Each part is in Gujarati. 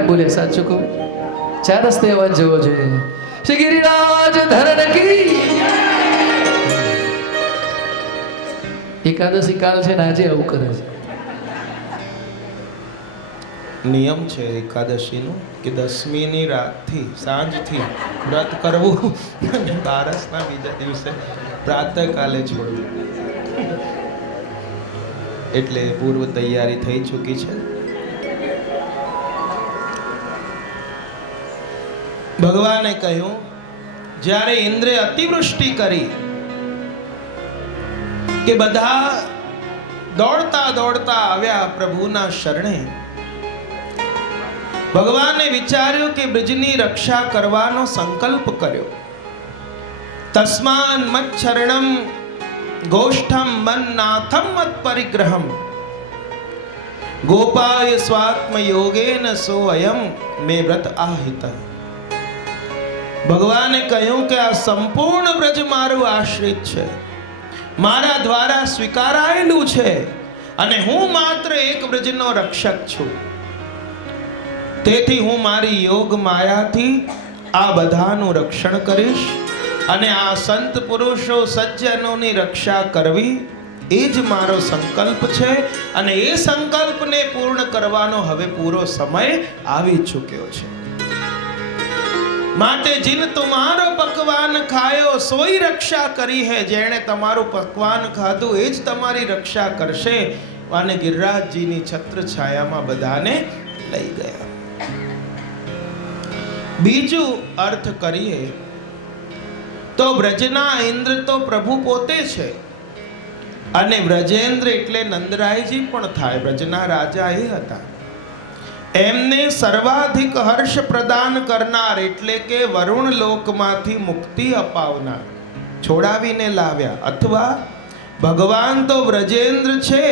કાંઈક બોલે, સાચું કહું? ચાર રસ્તે અવાજ જવો જોઈએ. શ્રી ગિરિરાજ ધરણ કી. એકાદશી કાલ છે ને આજે આવું કરે છે. નિયમ છે એકાદશીનો કે 10મીની રાતથી સાંજથી વ્રત કરવું અને બારસના બીજા દિવસે પ્રાતઃકાલે છોડવું. એટલે પૂર્વ તૈયારી થઈ ચૂકી છે. ભગવાને કહ્યું, જ્યારે ઇન્દ્રે અતિવૃષ્ટિ કરી કે બધા દોડતા દોડતા આવ્યા પ્રભુના શરણે, ભગવાને વિચાર્યું કે બ્રજની રક્ષા કરવાનો સંકલ્પ કર્યો. તસ્માન મચ્છરણમ ગોષ્ઠમ મન્નાથમ મત પરિગ્રહમ ગોપાય સ્વાત્મ યોગેન સો અયમ મે વ્રત આહિત. ભગવાને કહ્યું કે આ સંપૂર્ણ બ્રજ મારું આશ્રિત છે, મારા દ્વારા સ્વીકારાયેલું છે, અને હું માત્ર એક બ્રજનો રક્ષક છું. તેથી હું મારી યોગ માયાથી આ બધાનું રક્ષણ કરીશ, અને આ સંત પુરુષો સજ્જનોની રક્ષા કરવી એ જ મારો સંકલ્પ છે. અને એ સંકલ્પને પૂર્ણ કરવાનો હવે પૂરો સમય આવી ચૂક્યો છે. માટે જીન તુમારો પકવાન ખાયો સોઈ રક્ષા કરી હે. જેણે તમારું પકવાન ખાધું એ જ તમારી રક્ષા કરશે. અને ગિરિરાજજીની છત્ર છાયામાં બધાને લઈ ગયા. બીજું અર્થ કરીએ તો બ્રજના ઇન્દ્ર તો પ્રભુ પોતે છે, અને બ્રજેન્દ્ર એટલે નંદરાયજી પણ થાય. બ્રજના રાજા એ હતા. એમને સર્વાધિક હર્ષ પ્રદાન કરનાર એટલે કે વરુણ લોકમાંથી મુક્તિ અપાવનાર છોડાવીને લાવ્યા. અથવા ભગવાન તો બ્રજેન્દ્ર છે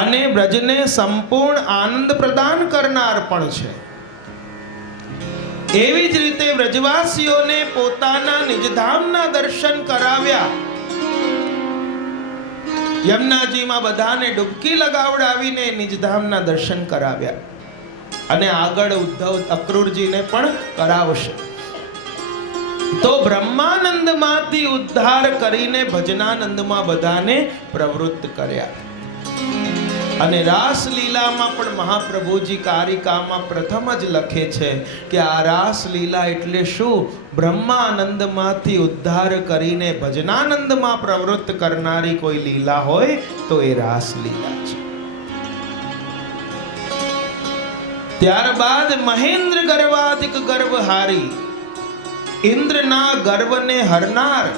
અને બ્રજને સંપૂર્ણ આનંદ પ્રદાન કરનાર પણ છે. એવી જ રીતે વ્રજવાસીઓને પોતાના નિજધામના દર્શન કરાવ્યા. યમુનાજીમાં બધાને ડૂબકી લગાવડાવીને નિજધામના દર્શન કરાવ્યા, અને આગળ ઉદ્ધવ અક્રૂરજીને પણ કરાવશે. તો બ્રહ્માનંદમાંથી ઉદ્ધાર કરીને ભજનાનંદમાં બધાને પ્રવૃત્ત કર્યા. અને રાસલીલામાં પણ મહાપ્રભુજી કારિકામાં પ્રથમ જ લખે છે કે આ રાસલીલા એટલે શું? બ્રહ્માનંદમાંથી ઉદ્ધાર કરીને ભજનાનંદમાં પ્રવૃત્ત કરનારી કોઈ લીલા હોય તો એ રાસલીલા છે. ત્યારબાદ મહેન્દ્ર ગર્વાધિક ગર્વહારી, ઇન્દ્રના ગર્વને હરનાર,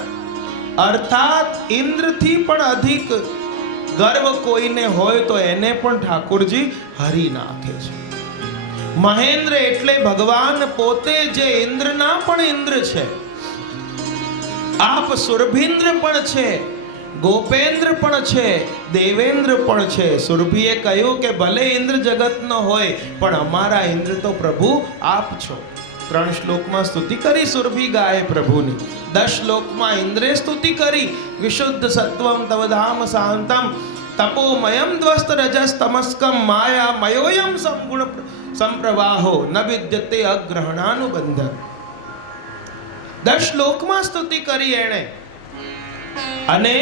અર્થાત ઇન્દ્રથી પણ અધિક ગર્વ કોઈને હોય તો એને પણ ઠાકોરજી હરી નાખે છે. મહેન્દ્ર એટલે ભગવાન પોતે, જે ઇન્દ્રના પણ ઇન્દ્ર છે. આપ સુરભિન્દ્ર પણ છે, ગોપેન્દ્ર પણ છે, દેવેન્દ્ર પણ છે. સુરભીએ કહ્યું કે ભલે ઇન્દ્ર જગતનો હોય પણ અમારા ઇન્દ્ર તો પ્રભુ આપ છો. 3 શ્લોકમાં સ્તુતિ કરી સુરભી ગાય પ્રભુની. 10 શ્લોકમાં ઇન્દ્રે સ્તુતિ કરી. વિશુદ્ધ સત્વમ તવ ધામ શાંતમ તપોમયમ દ્વસ્ત રજસ તમસ્કમ માયા મયોયમ સંગુણ સંપ્રવાહો ન વિદ્યતે અગ્રહણાનુબંધ. 10 શ્લોકમાં સ્તુતિ કરી એણે. અને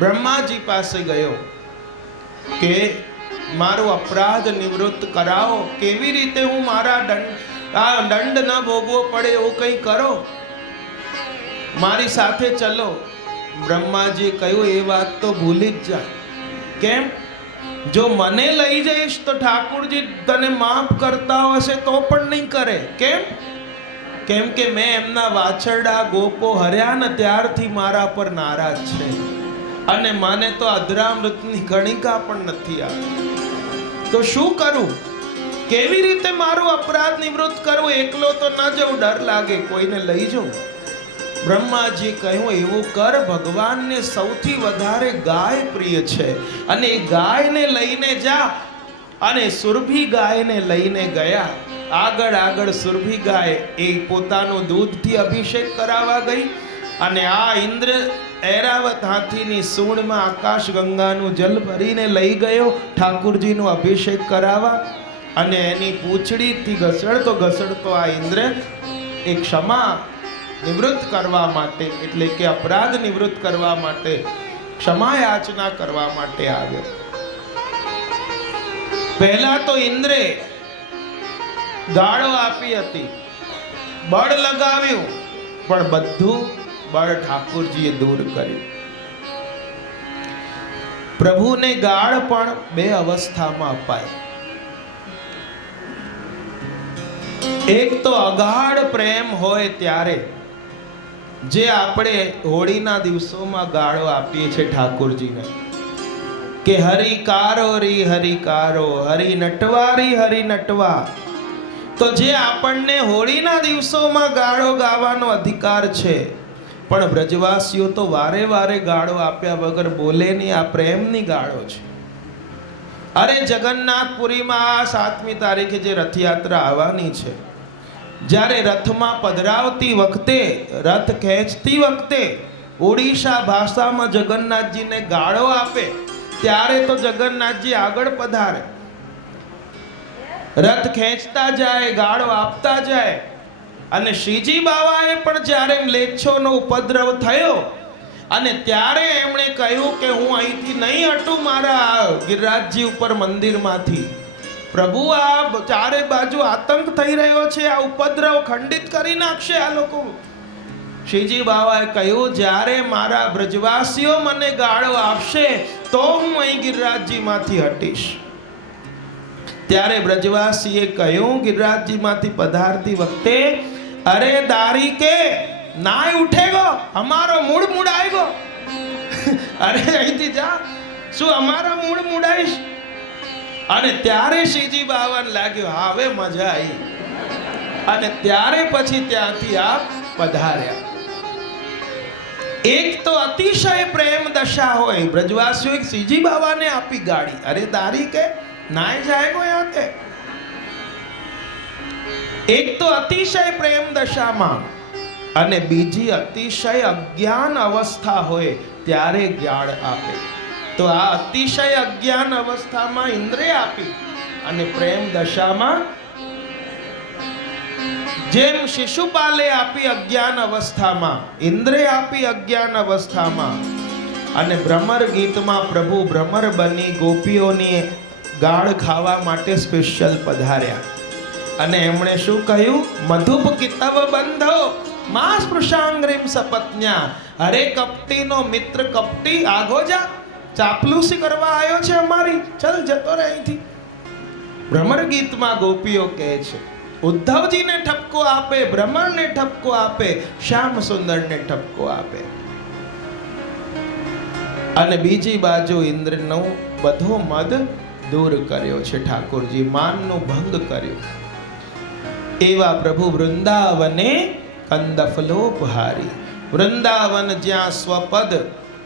બ્રહ્માજી પાસે ગયો કે મારો અપરાધ નિવૃત્ત કરાવો. કેવી રીતે હું મારા દંડ ન ભોગવો પડે એવું કંઈ કરો, મારી સાથે ચલો. બ્રહ્માજી કહ્યું એ વાત તો ભૂલી જ જા. કેમ? જો મને લઈ જઈશ તો ઠાકોરજી તને માફ કરતા હશે તો પણ નહીં કરે. કેમ? કેમ કે મેં એમના વાછરડા ગોપો હર્યા ને ત્યારથી મારા પર નારાજ છે, અને મને તો અધરામૃતની ગણિકા પણ નથી આવી. તો શું કરું? કેવી રીતે મારું અપરાધ નિવૃત્ત કરવું? એકલો તો ન જવું, ડર લાગે, કોઈને લઈ જાઉં. બ્રહ્માજી કહ્યું એવું કર, ભગવાનને સૌથી વધારે ગાય પ્રિય છે, અને એ ગાયને લઈને જા. અને સુરભી ગાયને લઈને ગયા. આગળ આગળ સુરભી ગાય એ પોતાનું દૂધથી અભિષેક કરાવવા ગઈ, અને આ ઇન્દ્ર ઐરાવત હાથીની સૂંઢમાં આકાશ ગંગાનું જલ ભરીને લઈ ગયો ઠાકુરજીનો અભિષેક કરાવવા. અને એની પૂંછડીથી ઘસડતો ઘસડતો આ ઇન્દ્ર એ ક્ષમા નિવૃત્ત કરવા માટે, એટલે કે અપરાધ નિવૃત્ત કરવા માટે, ક્ષમા યાચના કરવા માટે આવ્યો. પહેલા તો ઇન્દ્રે ગાળો આપી હતી, બળ લગાવ્યું, પણ બધું બળ ઠાકોરજીએ દૂર કર્યું. પ્રભુને ગાળ પણ બે અવસ્થામાં અપાય. એક તો અગાઢ પ્રેમ હોય ત્યારે, જે આપણે હોળીના દિવસોમાં ગાળો આપીએ છીએ ઠાકોરજીને, કે હરિકારો રી હરિકારો, હરિ નટવારી હરિ નટવા. તો જે આપણને હોળીના દિવસોમાં ગાળો ગાવાનો અધિકાર છે, પણ બ્રજવાસીઓ તો વારે વારે ગાળો આપ્યા વગર બોલે નહીં. આ પ્રેમની ગાળો છે. અરે જગન્નાથપુરીમાં 7મી તારીખે જે રથયાત્રા આવવાની છે, જ્યારે રથમાં પધરાવતી વખતે, રથ ખેંચતી વખતે ઓડિશા ભાષામાં જગન્નાથજીને ગાળો આપે, ત્યારે તો જગન્નાથજી આગળ પધારે, રથ ખેંચતા જાય, ગાળો આપતા જાય. અને શ્રીજી બાવાએ પણ જ્યારે મ્લેચ્છોનો ઉપદ્રવ થયો અને ત્યારે એમણે કહ્યું કે હું અહીંથી નહીં હટું મારા ગિરિરાજજી ઉપર મંદિરમાંથી. પ્રભુ, આ ચારે બાજુ આતંક થઈ રહ્યો છે, આ ઉપદ્રવ ખંડિત કરી નાખશે આ લોકો. શ્રીજી બાવાએ કહ્યું, જ્યારે મારા બ્રજવાસીઓ મને ગાળો આપશે તો હું અહીં ગિરિરાજજીમાંથી હટીશ. ત્યારે બ્રજવાસીએ કહ્યું ગિરિરાજજીમાંથી પધારતી વખતે, અરે દારી કે નાય ઉઠેગો, અમારો મૂળ મુડાएगो. અરે અહીંથી જા, શું અમારો મૂળ મુડાઈશ? અને ત્યારે શ્રીજી બાવાને લાગ્યું હવે મજા આવી, અને ત્યારે પછી ત્યાંથી આપ પધાર્યા. એક તો અતિશય પ્રેમ દશા હોય, બ્રજવાસીઓ શ્રીજી બાવાને આપી ગાડી, અરે દારી કે નાય જાયગો યહાં તે. એક તો અતિશય પ્રેમ દશામાં, અને બીજી અતિશય અજ્ઞાન અવસ્થા હોય ત્યારે ગાળ આપે. તો આ અતિશય અજ્ઞાન અવસ્થામાં ઇન્દ્રે આપી, અને પ્રેમ દશામાં જેમ શિશુપાલે આપી અજ્ઞાન અવસ્થામાં, ઇન્દ્રે આપી અજ્ઞાન અવસ્થામાં. અને ભ્રમર ગીતમાં પ્રભુ ભ્રમર બની ગોપીઓની ગાળ ખાવા માટે સ્પેશિયલ પધાર્યા. અને એમણે શું કહ્યું? મધુપ કિતવ બંધો મા સ્પૃશાંગ્રીમ સપત્ન્યા. અરે કપટીનો મિત્ર કપટી, આગો જા, ચાપલુસી કરવા આવ્યો છે અમારી, ચલ જતો રહે અહીંથી. ભ્રમર ગીતમાં ગોપીઓ કહે છે, ઉદ્ધવજીને ઠપકો આપે, ભ્રમરને ઠપકો આપે, શ્યામ સુંદરને ઠપકો આપે. અને બીજી બાજુ ઇન્દ્રનો બધો મદ દૂર કર્યો છે ઠાકોરજી, માનનો ભંગ કર્યો. એવા પ્રભુ વૃંદાવને કંદફલો ભારી. વૃંદાવન જ્યાં સ્વપદ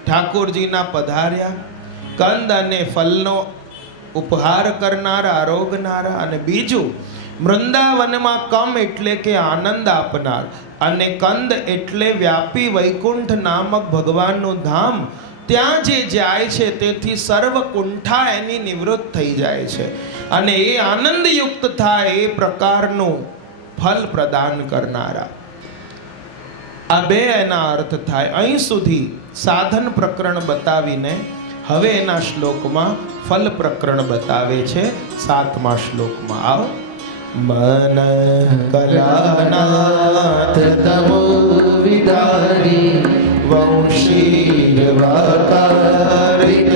ઠાકોરજીના પધાર્યા, કંદ અને ફલનો ઉપહાર કરનારા, આરોગનારા. અને બીજું, વૃંદાવનમાં કમ એટલે કે આનંદ આપનાર, અને કંદ એટલે વ્યાપી વૈકુંઠ નામક ભગવાનનું ધામ. ત્યાં જે જાય છે તેથી સર્વ કુંઠા એની નિવૃત્ત થઈ જાય છે, અને એ આનંદયુક્ત થાય એ પ્રકારનું ફલ પ્રદાન કરનારા. આ બે એના અર્થ થાય. અહીં સુધી સાધન પ્રકરણ બતાવીને હવે એના શ્લોકમાં ફલ પ્રકરણ બતાવે છે. 7મા શ્લોકમાં આવો. મન કલાનાથ તમો વિદારી વંશીરવાકારિત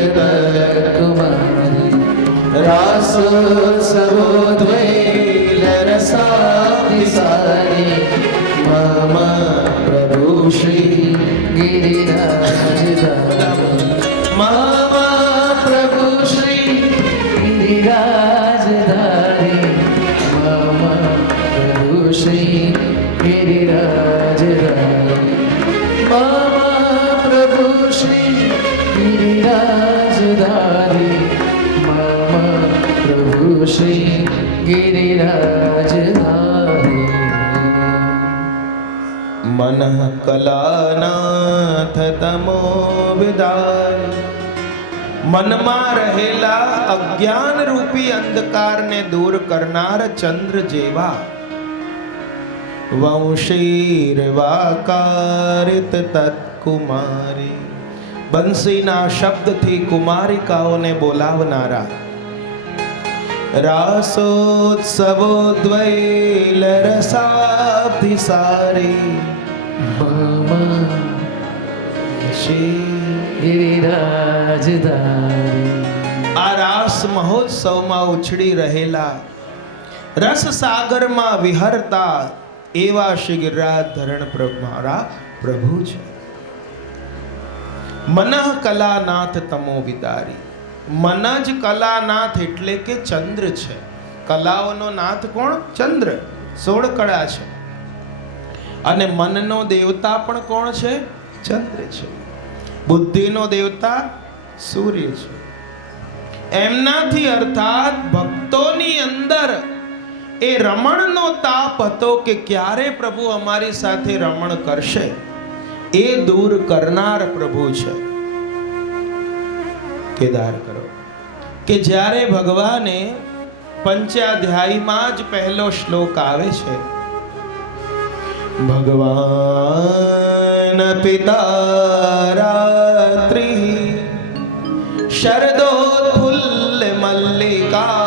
કુમારી રાસો સરોદ્વૈલરસાદિસારી મમ પ્રભુ શ્રી ગિરિરાજધારી. મમ પ્રભુ શ્રી ગિરિરાજધારી. મમ પ્રભુ શ્રી ગિરિરાજધારી. મમ પ્રભુ શ્રી ગિરિરાજધારી. મમ પ્રભુ શ્રી ગિરિરાજધારી. મનઃ કલાનાથ તમો વિદારી મનમાં રહેલા અજ્ઞાન રૂપી અંધકારને દૂર કરનાર ચંદ્ર જેવા વંશીર્વાકારિત તત્કુમારી, બંસીના શબ્દથી કુમારિકાઓને બોલાવનારા, રાસોત્સવોદ્વૈલ રસાબ્ધિસારી ગિરિરાજધારી. આ રાસ મહોત્સવમાં ઉછળી રહેલા, રસ સાગરમાં વિહરતા એવા શ્રી ગિરિરાજ ધરણ મારા પ્રભુ છે. મનઃ કલાનાથ તમો વિદારી. મન જ કલાનાથ એટલે કે ચંદ્ર છે. કલાઓનો નાથ કોણ? ચંદ્ર. 16 કળા છે. અને મનનો દેવતા પણ કોણ છે? ચંદ્ર છે. બુદ્ધિનો દેવતા સૂર્ય છે. એમનાથી અર્થાત ભક્તોની અંદર એ રમણનો તાપ હતો કે ક્યારે પ્રભુ અમારી સાથે રમણ કરશે, એ દૂર કરનાર પ્રભુ છે. કેદાર કરો કે જ્યારે ભગવાને પંચાધ્યાયમાં જ પહેલો શ્લોક આવે છે, ભગવાન પિતા રાત્રિ શરદોત્ફુલ્લ મલ્લિકા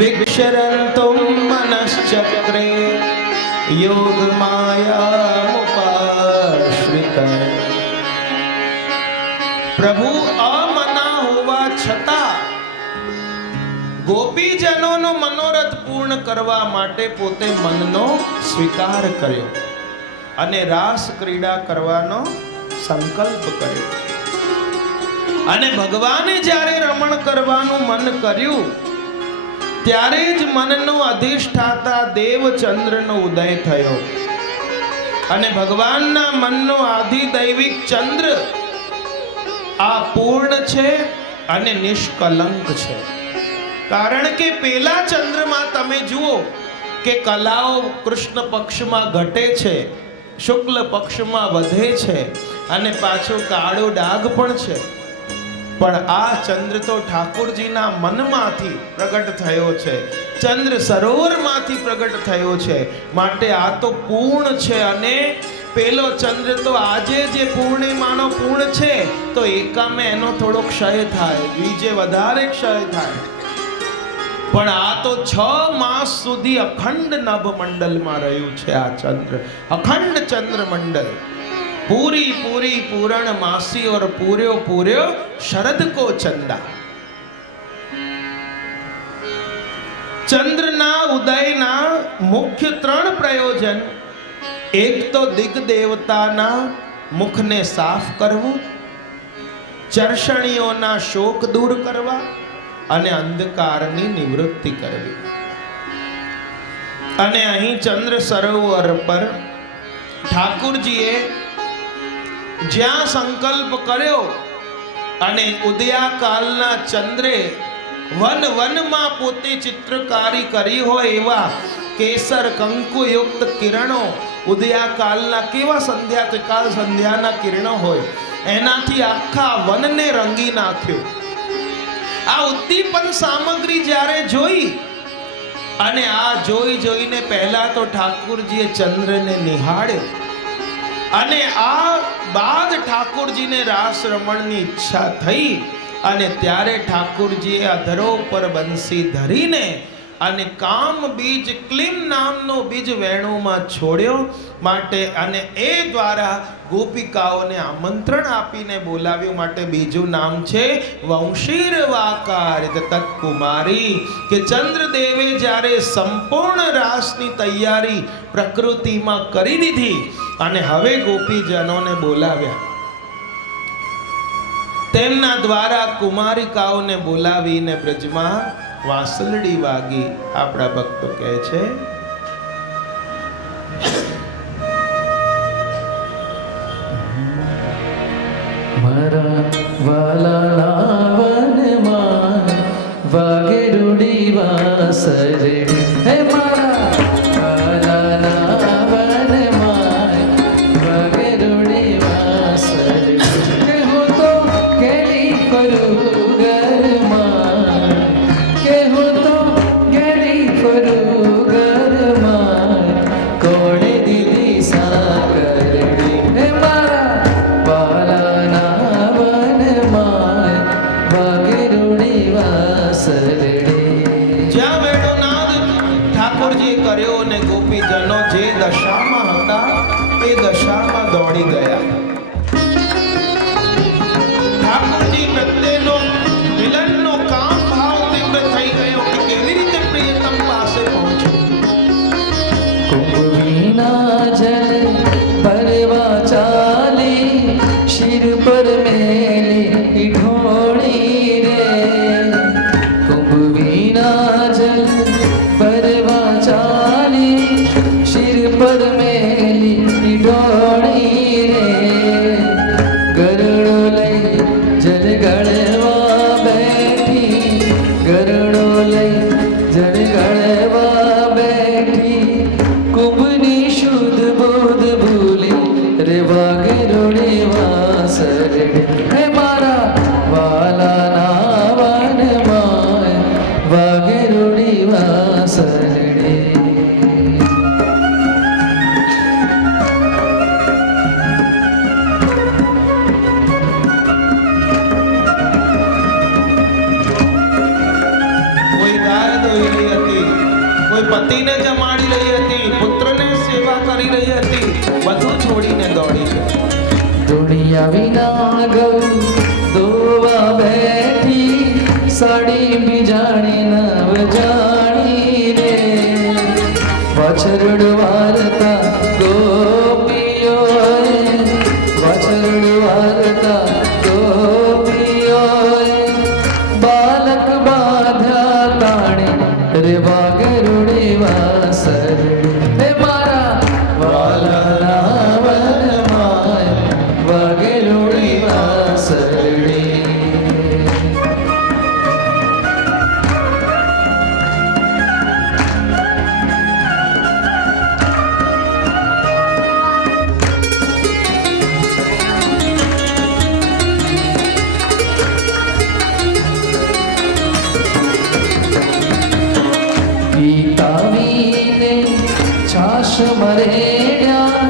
વિક્ષરંતુમ મનશ્ચક્રે યોગ માયામુપાશ્રિત. પ્રભુ અમના હોવા છતાં ગોપીજનોનો મનોરથ પૂર્ણ કરવા માટે પોતે મનનો સ્વીકાર કર્યો અને રાસ ક્રીડા કરવાનો સંકલ્પ કર્યો. અને ભગવાને જ્યારે રમણ કરવાનું મન કર્યું ત્યારે જ મનનો અધિષ્ઠાતા દેવચંદ્રનો ઉદય થયો. અને ભગવાનના મનનો આધિદૈવિક ચંદ્ર આ પૂર્ણ છે અને નિષ્કલંક છે. કારણ કે પેલા ચંદ્રમાં તમે જુઓ કે કલાઓ કૃષ્ણ પક્ષમાં ઘટે છે, શુક્લ પક્ષમાં વધે છે અને પાછો કાળો ડાઘ પણ છે. પણ આ ચંદ્ર તો ઠાકોરજીના મનમાંથી પ્રગટ થયો છે, ચંદ્ર સરોવરમાંથી પ્રગટ થયો છે. માટે આ તો પૂર્ણ છે. અને પેલો ચંદ્ર તો આજે જે પૂર્ણિમાનો પૂર્ણ છે તો એકામે એનો થોડો ક્ષય થાય, બીજે વધારે ક્ષય થાય. પણ આ તો 6 માસ સુધી અખંડ નભ મંડલમાં રહ્યું છે. આ ચંદ્ર અખંડ ચંદ્ર મંડલ, પૂરી પૂરી પૂરણ માસી और પૂર્યો પૂર્યો શરદ કો ચંદા. ચંદ્રના ઉદયના મુખ્ય 3 પ્રયોજન, એક તો દિગ દેવતાના મુખને સાફ કરવું, ચર્ષણીઓના શોક દૂર કરવા અને અંધકારની નિવૃત્તિ કરવી. અને અહીં ચંદ્ર સરોવર પર ઠાકુરજીએ જ્યાં સંકલ્પ કર્યો અને ઉદયાકાલના ચંદ્રે વન વનમાં પોતે ચિત્રકારી કરી હોય એવા કેસર કંકુ યુક્ત કિરણો, ઉદયાકાલના કેવા સંધ્યાના કિરણો હોય એનાથી આખા વનને રંગી નાખ્યો. આ ઉદ્દીપન સામગ્રી જ્યારે જોઈ અને આ જોઈને પહેલા તો ઠાકુરજીએ ચંદ્રને નિહાળ્યો અને આ બાદ ઠાકુરજીને રાસ રમણની ઈચ્છા થઈ. અને ત્યારે ઠાકુરજીએ અધરો પર બંસી ધરીને અને કામ બીજ ક્લીમ નામનો બીજ વેણુમાં છોડ્યો. માટે અને એ દ્વારા ગોપિકાઓને આમંત્રણ આપીને બોલાવ્યું. માટે બીજું નામ છે વંશીર્વાકારિત તત્કુમારી. કે ચંદ્રદેવે જ્યારે સંપૂર્ણ રાસની તૈયારી પ્રકૃતિમાં કરી દીધી અને હવે ગોપીજનોને બોલાવ્યા, તેમના દ્વારા કુમારિકાઓને બોલાવીને બ્રજમાં વાંસલડી વાગી. આપણા ભક્તો કહે છે, મારા વાલાના વનમાં વાગે રૂડી વાંસલડી. હે મારા વાલાના વનમાં વાગે રૂડી વાંસલડી. હું તો ઠાકોરજીએ કર્યો અને ગોપીજનો જે દશામાં હતા એ દશામાં દોડી ગયા. ઠાકોરજી પ્રત્યેનો મિલનનો કામ ભાવ તીવ્ર થઈ ગયો કે કેવી રીતે પ્રિયતમ પાસે પહોંચો. કુંભવીના જલ ભરવા ચાલી, શિર પર મેલી ઢોળી રે. કુંભવીના જલ ભરવા ચાલી, શિર પર મેલી ઢોળી રે. ગરુડો લઈ જલ ગળવા બેઠી, ગરુડો લઈ જલ ગળવા બેઠી. કુંભની શુદ્ધ બોધ ભૂલી રે વાગરોડી વાસરે. હે મારા વાલાના વનમાં વાગરોડી વાસરે. કોઈ ગાય દોઈ રહી હતી, કોઈ પતિને જમાડી રહી હતી, પુત્રને સેવા કરી રહી હતી, બધું છોડીને દોડી છે. દુનિયા વિના ગૌ દોવા બેઠી, સાડી બીજાણી નવ જાણી રે. વાછરડ વારતા ગોપીઓએ, વાછરડ વારતા ગોપીઓએ. બાલક બાધા તાણે રે વાગરુડી વાસરે. હે મારા વાલાના વનમાં વાગરુડી વાસરે. પીતાવીને છાશ મરેડ્યા,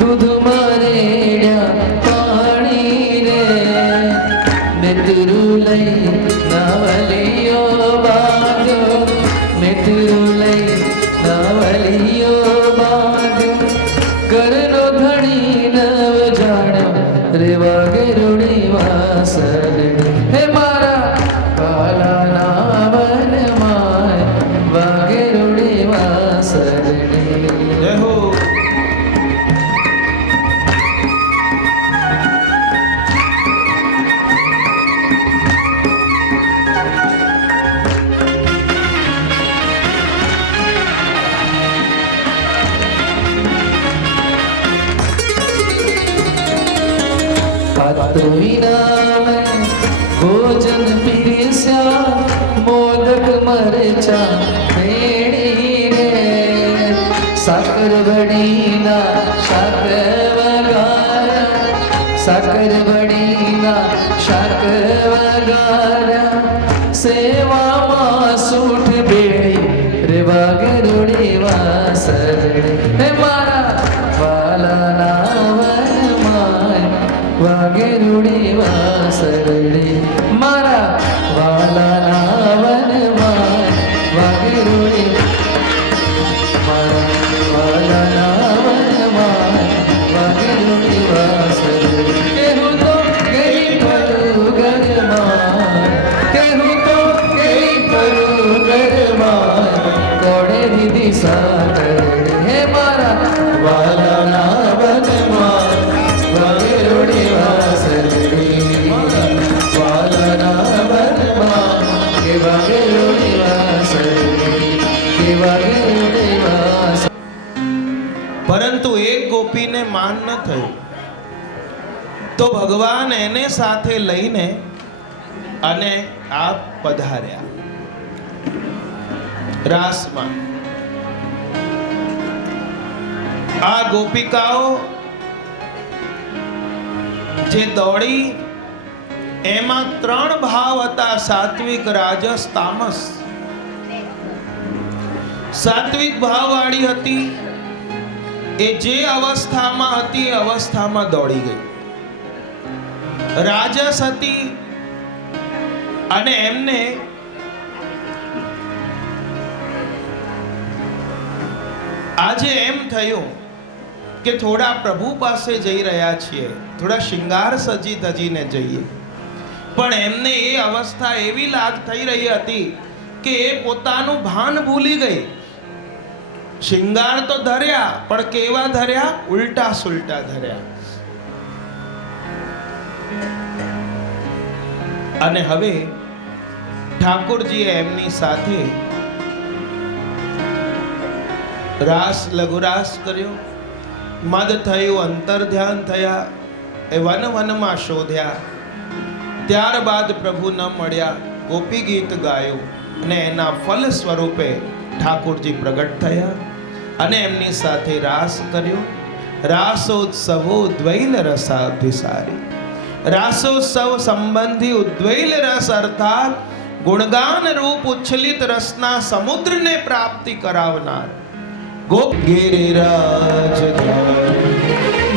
દૂધ મરેડ્યા પાણી રે. નેત્રું લઈ નવલિયો બાંધ્યો, નેત્રું લઈ નવલિયો બાંધ્યો. ઘરનો ધણી નવ જાણ્યો રે વાગરુડી વાસરે. હે મારા વાલાના વનમાં વાગરુડી વાસરે. જય હો. પાત્ર વિના મેં ભોજન પીરસ્યા, મોદક મરચા ભેળી રે. સાકર વડીના શાક વગાર્યા, સાકર વડીના શાક વગાર્યા. સેવામાં સૂઠ બેળી રે વાગરુડી વાસરે. હે મારા વાલાના વનમાં વાગરુડી વાસરે. મારા વાલાના વનમાં વાગરુડી, મારા વાલાના વનમાં વાગરુડી વાસરે. કેહું તો ગઈ ફરું ઘરમાં, કેહું તો ગઈ ફરું ઘરમાં. કોડે દીધી સાકર. હે મારા વાલાના વનમાં વાગરુડી વાસરે. વાલાના વનમાં કે વાગરુડી વાસરે, કે વાગરુડી વાસરે. પરંતુ એક ગોપીને માન ન થયું તો ભગવાન એને સાથે લઈને અને આ પધાર્યા રાસમાં. આ ગોપિકાઓ જે દોડી એમાં ત્રણ ભાવ હતા: સાત્વિક, રાજસ, તામસ. સાત્વિક ભાવવાળી હતી એ જે અવસ્થામાં હતી એ અવસ્થામાં દોડી ગઈ. રાજસ હતી અને એમને આજે એમ થયું કે થોડા પ્રભુ પાસે જઈ રહ્યા છીએ, થોડા શિંગાર સજી ધજીને જઈએ, પણ એમને એ અવસ્થા એવી થઈ રહી હતી કે એ પોતાનું ભાન ભૂલી ગઈ. શિંગાર તો ધર્યા, પણ કેવા ધર્યા? ઉલટા સુલટા ધર્યા. અને હવે ઠાકોરજીએ એમની સાથે રાસ લઘુરાસ કર્યો. મદ થયું, અંતર ધ્યાન થયા, એ વન વનમાં શોધ્યા. ત્યારબાદ પ્રભુ ન મળ્યા, ગોપી ગીત ગાયું અને એના ફલ સ્વરૂપે ઠાકોરજી પ્રગટ થયા અને એમની સાથે રાસ કર્યો. રાસોત્સવો દ્વૈલ રસાભિસારી. રાસોત્સવ સંબંધી ઉદ્વૈલ રસ અર્થાત ગુણગાન રૂપ ઉચ્છલિત રસના સમુદ્રને પ્રાપ્તિ કરાવનાર ગોપ ગિરિરાજ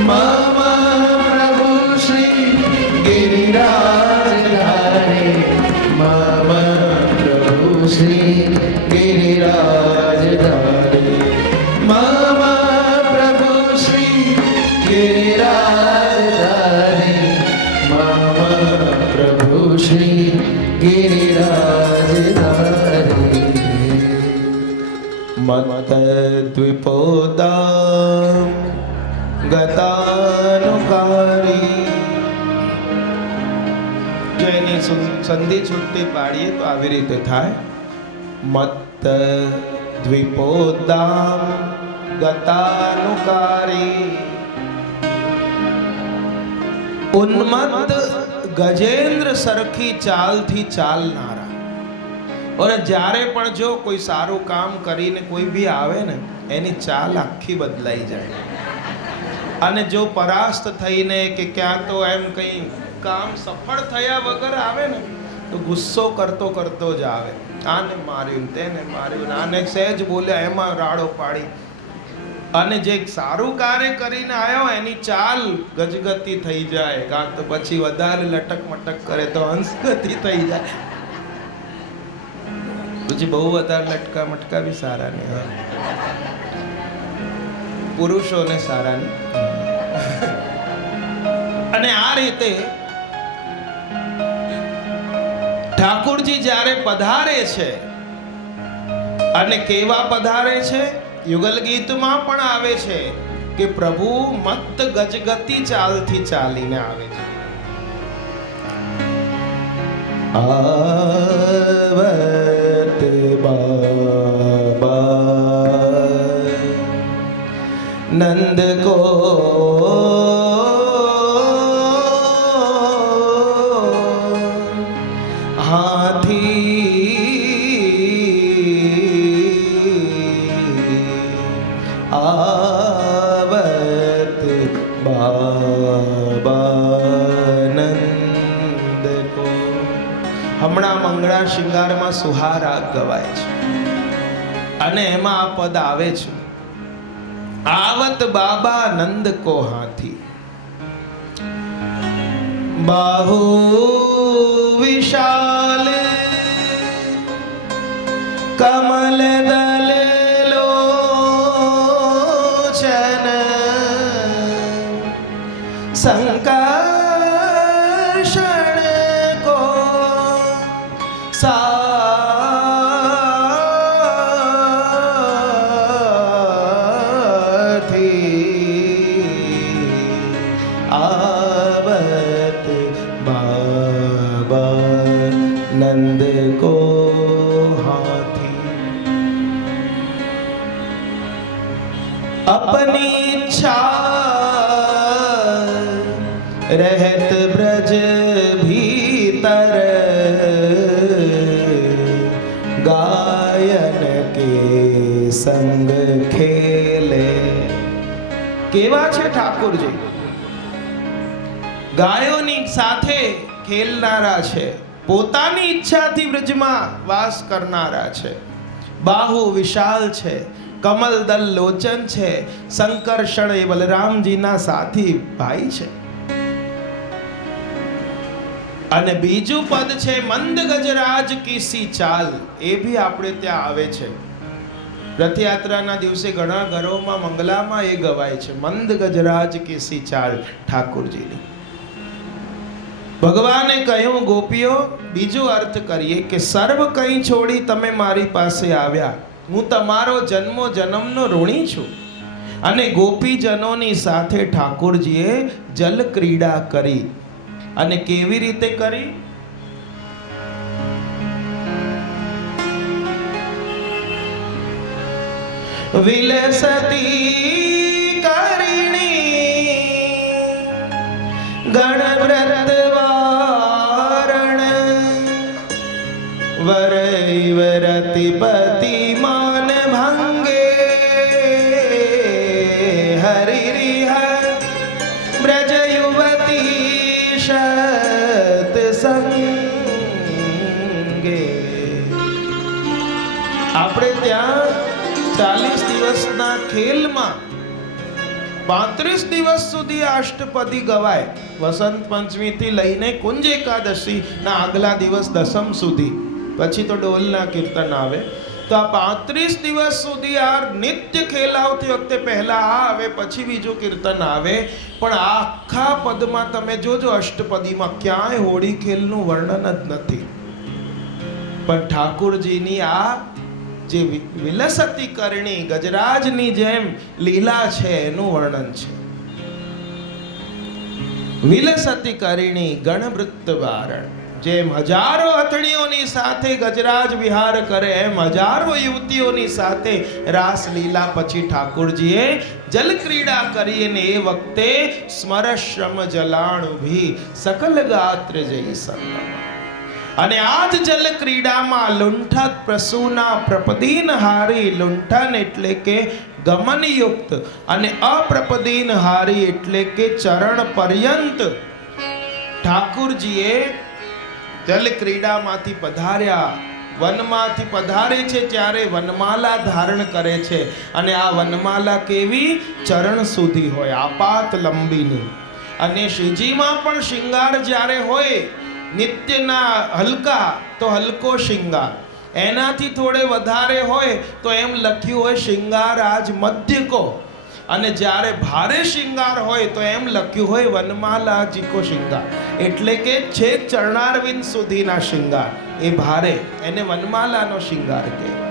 મમ પ્રભુ શ્રી ગિરિરાજ ધારે, મમ પ્રભુ શ્રી ગિરિરાજ ધારે, મમ પ્રભુ શ્રી ગિરિરાજ ધારે, મમ પ્રભુ શ્રી ગિરિરાજ ધારે. મત દ્વિપોદામ ગતાનુકારી. જો એની સંધિ છૂટી પાડીએ તો આવી રીતે થાય. મત દ્વિપોદામ ગતાનુકારી. ઉન્મત્ત ગજેન્દ્ર સરખી ચાલથી ચાલનારા. અને જ્યારે પણ જો કોઈ સારું કામ કરીને કોઈ બી આવે ને, એની ચાલ આખી બદલાઈ જાય. અને જો પરાસ્ત થઈને કે ક્યાં તો એમ કંઈ કામ સફળ થયા વગર આવે ને, તો ગુસ્સો કરતો કરતો જ આવે. આને માર્યું, તેને માર્યું, આને સહેજ બોલ્યા એમાં રાડો પાડી. અને જે સારું કાર્ય કરીને આવ્યો એની ચાલ ગજગતી થઈ જાય, કાં તો પછી વધારે લટક મટક કરે તો હંસગતિ થઈ જાય. પછી બહુ વધારે લટકા મટકા બી સારા નહીં હોય, પુરુષોને સારા નહીં. અને આ રીતે ઠાકોરજી જ્યારે પધારે છે, અને કેવા પધારે છે? યુગલ ગીતમાં પણ આવે છે કે પ્રભુ મત ગજગતિ ચાલથી ચાલીને આવે છે. આવત બાબા નંદ કો આવત બાબાનંદ કો. હમણાં મંગળા શિંગારમાં સુહારાગ ગવાય છે અને એમાં આ પદ આવે છે, આવત બાબા નંદ કો હાથી. બાહુ વિશાલ કમલ દલ લોચન સંકર્ષણ કો સાથી. आवत बाबा नंद को हाथी. अपनी इच्छा रहत ब्रज भीतर गायन के संग खेले. કેવા છે ઠાકોરજી? ગાયોની સાથે ખેલનારા છે, પોતાની ઈચ્છાથી બ્રજમાં વાસ કરનારા છે. બાહુ વિશાલ છે, કમલ દલ લોચન છે, સંકર્ષણ એ બલરામજીના સાથી ભાઈ છે. અને બીજું પદ છે મંદ ગજરાજ કી સી ચાલ. એ ભી આપણે ત્યાં આવે છે. રથયાત્રાના દિવસે ઘણા ઘરોમાં મંગલામાં એ ગવાય છે, મંદ ગજરાજ કેસી ચાલ ઠાકુરજીની. ભગવાને કહ્યું ગોપીઓ, બીજો અર્થ કરીએ કે સર્વ કંઈ છોડી તમે મારી પાસે આવ્યા, હું તમારો જન્મો જન્મનો ઋણી છું. અને ગોપીજનોની સાથે ઠાકોરજીએ જલ ક્રીડા કરી. અને કેવી રીતે કરી? વિલસતી કરીણી ગણવ્રત વારણ વરૈવરતિપતિ માન ભંગે હરિરિહ બ્રજ યુવતી શત સંગે. આપણે ત્યાં 40 દિવસના ખેલમાં 35 દિવસ સુધી અષ્ટપદી ગવાય. વસંત પંચમી થી લઈને કુંજ એકાદશી ના આગલા દિવસ દસમ સુધી, પછી તો ડોલના કીર્તન આવે. તો આ 35 દિવસ સુધી આ નિત્ય ખેલ આવતી વખતે પહેલા આ આવે, પછી બીજું કીર્તન આવે. પણ આખા પદમાં તમે જોજો, અષ્ટપદીમાં ક્યાંય હોળી ખેલનું વર્ણન જ નથી. પણ ઠાકુરજીની આ જે વિલસતી કરણી ગજરાજની જેમ લીલા છે એનું વર્ણન છે. વિલસતી કરણી ગણવૃત્ત વારણ, જેમ હજારો હથણીઓની સાથે ગજરાજ વિહાર કરે એમ હજારો યુવતીઓની સાથે રાસ લીલા પછી ઠાકોરજીએ જલ ક્રીડા કરી. અને એ વખતે સ્મરશ્રમ જલાણ ઉભી સકલ ગાત્ર જઈ સંગમ. અને આ જ જલ ક્રીડામાં લુંઠત પ્રસૂના પ્રપદીન હારી. લુંઠન એટલે કે ગમનયુક્ત અને અપ્રપદીન હારી એટલે કે ચરણ પર્યંત ઠાકુરજીએ જલ ક્રીડામાંથી પધાર્યા. વનમાંથી પધારે છે ત્યારે વનમાલા ધારણ કરે છે. અને આ વનમાલા કેવી? ચરણ સુધી હોય, આપાત લંબીની. અને શ્રીજીમાં પણ શિંગાર જ્યારે હોય નિત્યના હલકા તો હલકો શિંગાર, એનાથી થોડે વધારે હોય તો એમ લખ્યું હોય શિંગાર આજ મધ્ય કો. અને જ્યારે ભારે શિંગાર હોય તો એમ લખ્યું હોય વનમાલા જીકો શિંગાર. એટલે કે છેક ચરણારવિંદ સુધીના શિંગાર એ ભારે, એને વનમાલાનો શિંગાર કહેવાય.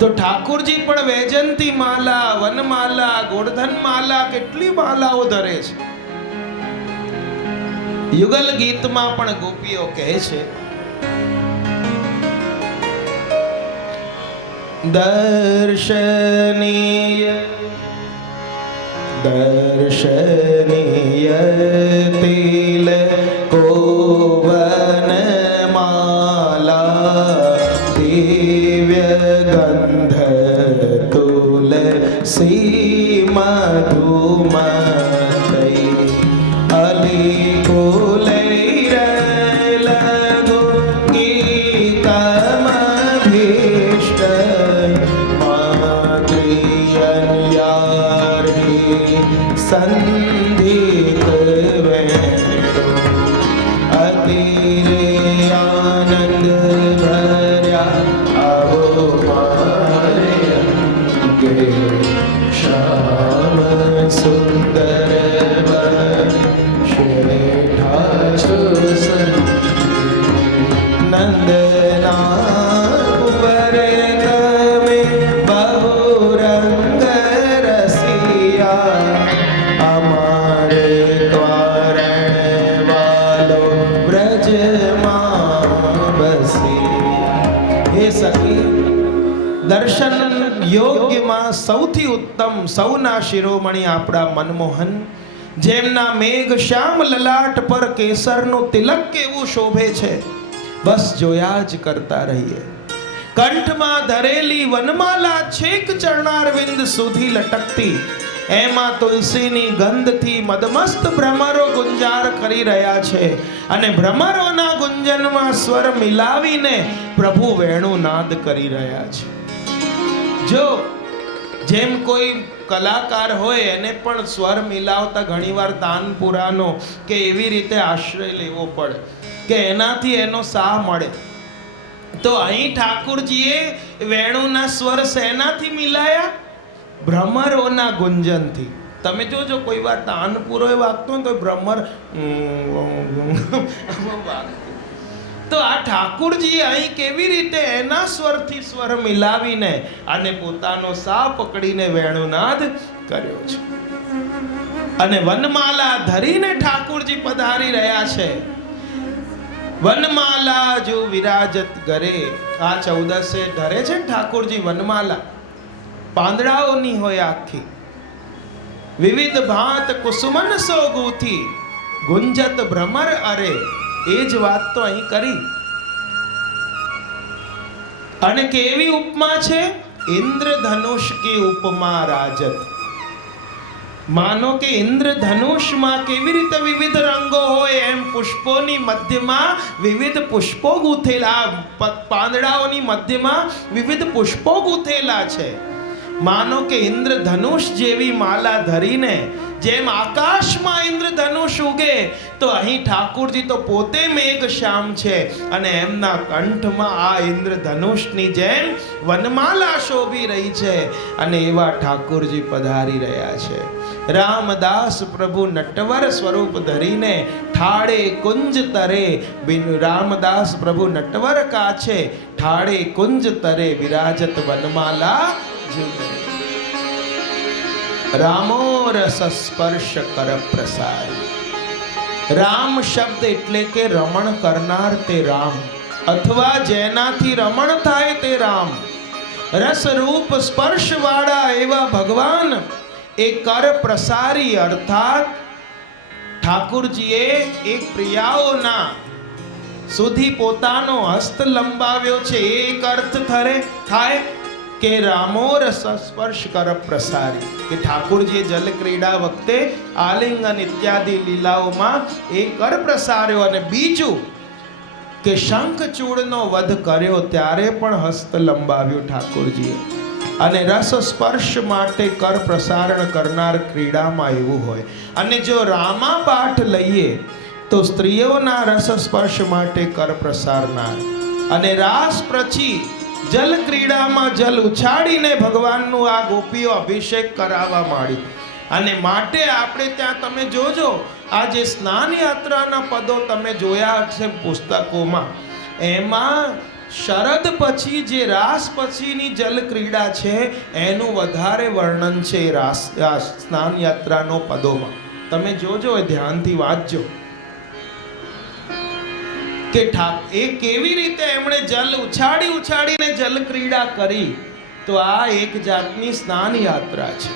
તો ઠાકુરજી પણ વૈજંતી માલા, વનમાલા, ગોળધન માલા, કેટલી માલાઓ ધરે છે. યુગલ ગીતમાં પણ ગોપીઓ કહે છે, દર્શનીય દર્શનીય તિલ કોવન માલા દિવ્ય ગંધ તુલસી મધુમતૈ અલી સંધિત અતિરે આનંદ ભર્યા આવો મારે અંગે શ્યામ સુંદર શ્રેઠા છો નંદના કુંવરે તમે બહુ રંગ રસિયા અમારે કારણ વાલો વ્રજમાં બસિયા. હે સખી, દર્શન યોગ્યમાં સૌથી ઉત્તમ સૌના શિરોમણી આપણા મનમોહન, જેમના મેઘ શ્યામ લલાટ પર કેસરનું તિલક કેવું શોભે છે, બસ જોયા જ કરતા રહીએ. કંઠમાં ધરેલી વનમાલા છેક ચરણારવિંદ સુધી લટકતી, એમાં તુલસીની ગંધથી મદમસ્ત ભ્રમરો ગુંજાર કરી રહ્યા છે. અને ભ્રમરોના ગુંજનમાં સ્વર મિલાવીને પ્રભુ વેણુ નાદ કરી રહ્યા છે. જો જેમ કોઈ કલાકાર હોય એને પણ સ્વર મિલાવતા ઘણીવાર તાનપુરાનો કે એવી રીતે આશ્રય લેવો પડે કે એનાથી એનો સાહ મળે. તો અહીં ઠાકુરજીએ વેણુના સ્વર શેનાથી મિલાયા? ભ્રમરોના ગુંજનથી. તમે જોજો કોઈ વાર તાનપુરો એ વાગતો હોય તો ભ્રમર તો આ ઠાકુરજી અહીં કેવી રીતે એના સ્વરથી સ્વર મિલાવીને અને પોતાનો સા પકડીને વેણુનાદ કર્યો છે. અને વનમાલા ધરીને ઠાકુરજી પધારી રહ્યા છે. વનમાલા જો વિરાજત કરે. આ 14 ધરે છે ઠાકુરજી વનમાલા. પાંદડાઓની હોય આખી. વિવિધ ભાત કુસુમન સો ગૂથી ગુંજત ભ્રમર અરે. એ જ વાત તો અહીં કરી. અને કેવી ઉપમા છે? ઇન્દ્રધનુષ કી ઉપમા રાજત. માનો કે ઇન્દ્રધનુષમાં કેવી રીતે વિવિધ રંગો હોય એમ પુષ્પોની મધ્યમાં વિવિધ પુષ્પો ગૂંથેલા, પાંદડાઓની મધ્યમાં વિવિધ પુષ્પો ગૂંથેલા છે. માનો કે ઇન્દ્રધનુષ જેવી માલા ધરીને જેમ આકાશમાં ઇન્દ્રધનુષ ઉગે તો અહીં ઠાકુરજી તો પોતે મેઘ શ્યામ છે અને એમના કંઠમાં આ ઇન્દ્રધનુષની જેમ વનમાલા શોભી રહી છે. અને એવા ઠાકુરજી પધારી રહ્યા છે. રામદાસ પ્રભુ નટવર સ્વરૂપ ધરીને ઠાડે કુંજ તરે. રામદાસ પ્રભુ નટવર કાછે ઠાડે કુંજ તરે વિરાજત વનમાલા. રામો રસ સ્પર્શ કર પ્રસારી. રામ શબ્દ એટલે કે રમણ કરનાર તે રામ, અથવા જેનાથી રમણ થાય તે રામ. રસ રૂપ સ્પર્શ વાળા એવા ભગવાન એ કર પ્રસારી, અર્થાત ઠાકુરજીએ એક પ્રિયાઓના સુધી પોતાનો હસ્ત લંબાવ્યો છે. એક અર્થ થાય કે રામો રસ સ્પર્શ કર પ્રસારી, કે ઠાકુરજીએ જલ ક્રીડા વખતે આલિંગન ઇત્યાદિ લીલાઓમાં એ કર પ્રસાર્યો. અને બીજું કે શંખચૂડનો વધ કર્યો ત્યારે પણ હસ્ત લંબાવ્યો ઠાકુરજીએ. અને રસ સ્પર્શ માટે કર પ્રસારણ કરનાર ક્રીડામાં એવું હોય. અને જો રામા પાઠ લઈએ તો સ્ત્રીઓના રસ સ્પર્શ માટે કર પ્રસારનાર. અને રાસ પ્રચી જલ ક્રીડામાં જલ ઉછાળીને ભગવાનનું આ ગોપીઓ અભિષેક કરાવવા માંડી. અને માટે આપણે ત્યાં તમે જોજો આ જે સ્નાન યાત્રાના પદો તમે જોયા છે પુસ્તકોમાં, એમાં શરદ પછી જે રાસ પછીની જલ ક્રીડા છે એનું વધારે વર્ણન છે સ્નાન યાત્રાનો પદોમાં. તમે જોજો, એ ધ્યાનથી વાંચજો કે એ કેવી રીતે એમણે જલ ઉછાડીને જલ ક્રીડા કરી. તો આ એક જાતની સ્નાન યાત્રા છે.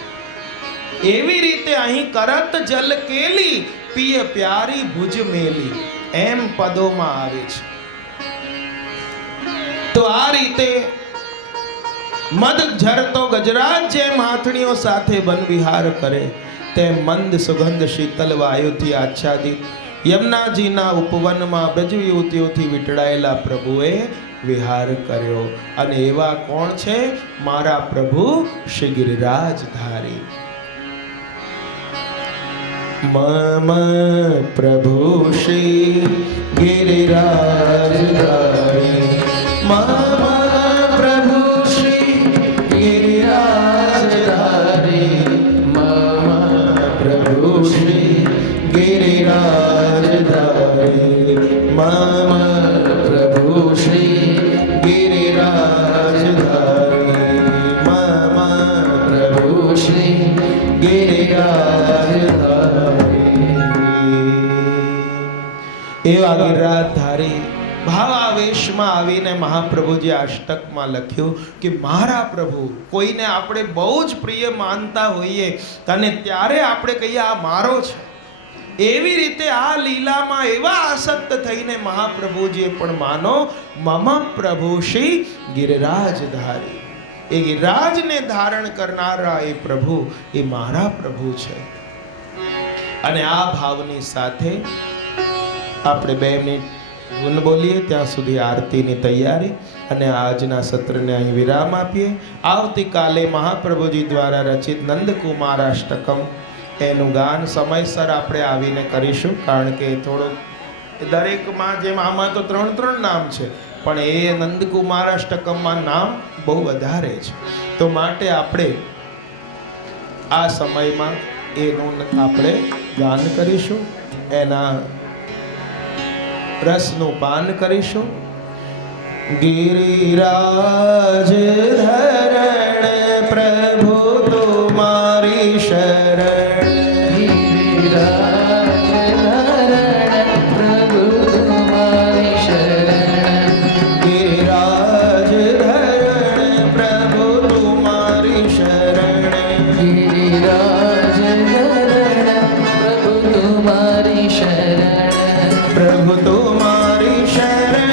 એવી રીતે અહીં કરત જલ કેલી પિય પ્યારી ભુજ મેલી એમ પદોમાં આવે છે. તો આ રીતે મદ ઝરતો ગજરાજ જેમ હાથણીઓ સાથે વન વિહાર કરે તેમ મંદ સુગંધ શીતલ વાયુથી આચ્છાદિત યમુનાજીના ઉપવનમાં બ્રજ યુવતીઓથી વીંટળાયેલા પ્રભુએ વિહાર કર્યો. અને એવા કોણ છે? મારા પ્રભુ શ્રી ગિરિરાજધારી. મમ પ્રભુ શ્રી ગિરિરાજધારી. મમ પ્રભુ શ્રી ગિરિરાજધારી. મમ પ્રભુ શ્રી ગિરિરાજધારી. મમ પ્રભુ શ્રી ગિરિરાજધારી. મમ પ્રભુ શ્રી ગિરિરાજધારી. એવા ગિરિરાજધારી ભાવાવેશમાં આવીને મહાપ્રભુજી અષ્ટકમાં લખ્યું કે મારા પ્રભુ. કોઈને આપણે બહુ જ પ્રિય માનતા હોઈએ અને ત્યારે આપણે કહીએ આ મારો છે. એવી રીતે આ લીલામાં એવા આસક્ત થઈને મહાપ્રભુજીએ પણ માનો મમ પ્રભુ શ્રી ગિરિરાજધારી. એ ગિરિરાજને ધારણ કરનારા એ પ્રભુ એ મારા પ્રભુ છે. અને આ ભાવની સાથે આપણે 2 મિનિટ ગુણ બોલીએ, ત્યાં સુધી આરતીની તૈયારી અને આજના સત્રને અહીં વિરામ આપીએ. આવતીકાલે મહાપ્રભુજી દ્વારા રચિત નંદકુમાર અષ્ટકમ એનું ગાન સમયસર આપણે આવીને કરીશું. કારણ કે થોડું દરેકમાં જેમ આમાં તો 3 નામ છે, પણ એ નંદકુમારાષ્ટકમમાં નામ બહુ વધારે છે. તો માટે આપણે આ સમયમાં એનું આપણે ગાન કરીશું, એના રસનું પાન કરીશું. ગિરિરાજ ધરણ પ્રભુ તુમારી શરણ, ગિરિરાજ ધરણ પ્રભુ તુમારી શરણ, ગિરિરાજ ધરણ પ્રભુ તુમારી શરણ, ગિરિરાજ ધરણ પ્રભુ તુમારી શરણ, પ્રભુ તુમારી શરણ,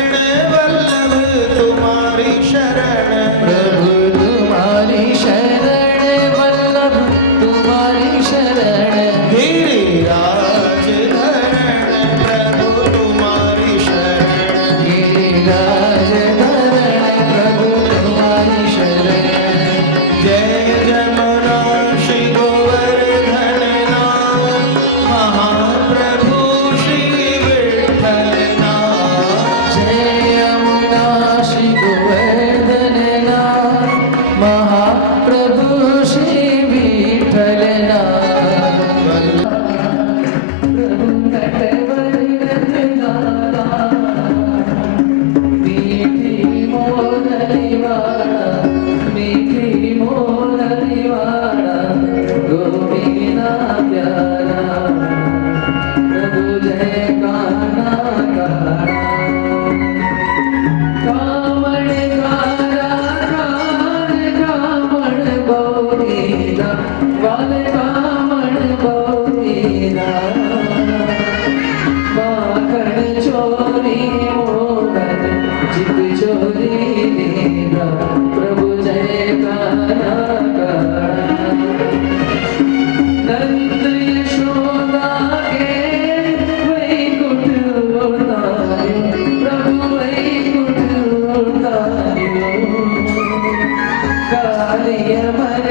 વલ્લભ તુમારી શરણ, પ્રભુ તુમારી શરણ, વલ્લભ તુમારી શરણ, ગિરિરાજ ધરણ પ્રભુ તુમારી શરણ, ગિરિરાજ ધરણ પ્રભુ તુમારી શરણ. જય જમના શ્રી ગોવર્ધનના, મહાપ્રભુ શ્રી વિઠ્ઠલના, જય યમુના શ્રી ગોવર્ધનના, મહાપ્રભુ શ્રી વિઠ્ઠલના. પ્રભુ નટવર રત્નાલા, મીઠી મોરલીવાળા, મીઠી મોરલીવાળા, ગોપીના પ્યારા, પ્રભુ જય કાના કાળા. કામણ બોલીલા, વાલ કામણ બોલીલા, માખણ ચોરી મોગન, જીત ચોરી લીલા, પ્રભુ જય કાના કાળા. નંદ યશોદા કે વૈકુંઠ ઉતાર્યો, પ્રભુ વૈકુંઠ ઉતાર્યો, કાલિય મન